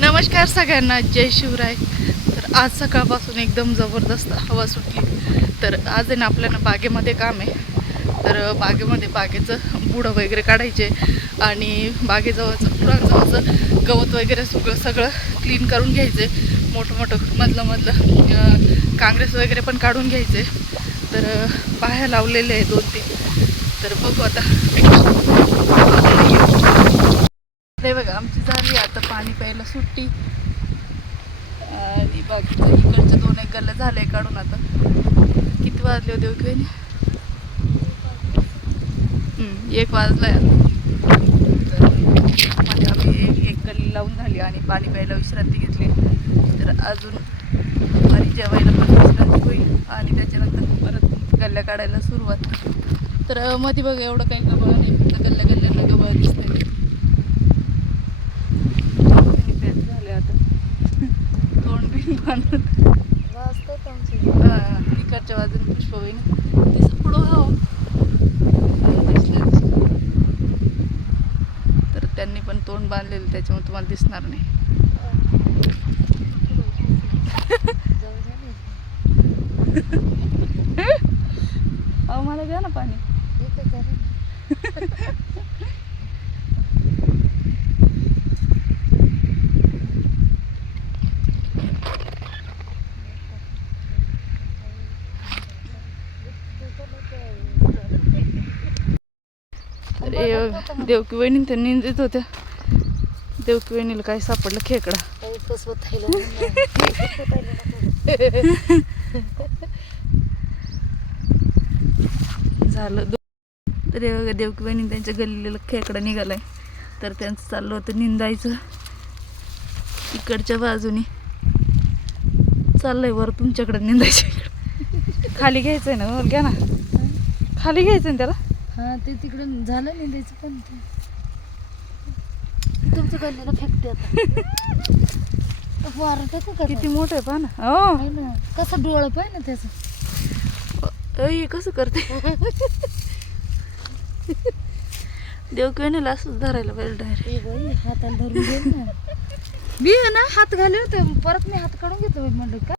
नमस्कार सगळ्यांना, जय शिवराय. तर आज सकाळपासून एकदम जबरदस्त हवा सुटली. तर आज आहे ना आपल्याला बागेमध्ये काम आहे. तर बागेचं बुडं वगैरे काढायचे आणि बागेजवळचं फुलांजवळचं गवत वगैरे सगळं क्लीन करून घ्यायचे. मोठं मधलं काँग्रेस वगैरे पण काढून घ्यायचे. तर बाहेर लावलेले आहे 2-3. तर बघू आता. हे बघा आमची झाली आता पाणी प्यायला सुट्टी. आणि बाकीचं इकडच्या 2-1 गल्ल्या झाले काढून. आता किती वाजले होते की 1 वाजलाय. तर म्हणजे आम्ही एक गल्ली लावून झाली आणि पाणी प्यायला विश्रांती घेतली. तर अजून दुपारी जेवायला पण विश्रांती होईल आणि त्याच्यानंतर परत गल्ल्या काढायला सुरुवात. तर मध्ये बघा एवढं काही गबाळ नाही, फक्त गल्ल्यांना गबाळ दिसते. इकडच्या बाजूने पुष्पवहिनी तिचं पुढं हवं. तर त्यांनी पण तोंड बांधलेलं, त्याच्यामुळे तुम्हाला दिसणार नाही. अहो मला द्या ना पाणी. देवकी वहिनी तर निंदित होत्या. देवकी वहिनीला काय सापडलं? खेकडा. झालं. तर देवकी वहिनी त्यांच्या गल्लीला खेकडा निघालाय. तर त्यांचं चाललं होतं निंदायचं. इकडच्या बाजूनी चाललंय वर तुमच्याकडे निंदायचं. खाली घ्यायचंय ना, घ्या ना. खाली घ्यायचं ना त्याला. हा ते तिकडून झालं निंदायचं पण तुमच्या गल्लीला फेकते आता. वारत किती मोठं आहे पहा ना. हो कसं डोळं पाय ना त्याचं. कसं करते. देवकीला असंच धरायला पाहिजे डायरेक्ट. हाताला धरून घेईल ना. बी ना हात घाले होते, परत मी हात काढून घेतो म्हणलं.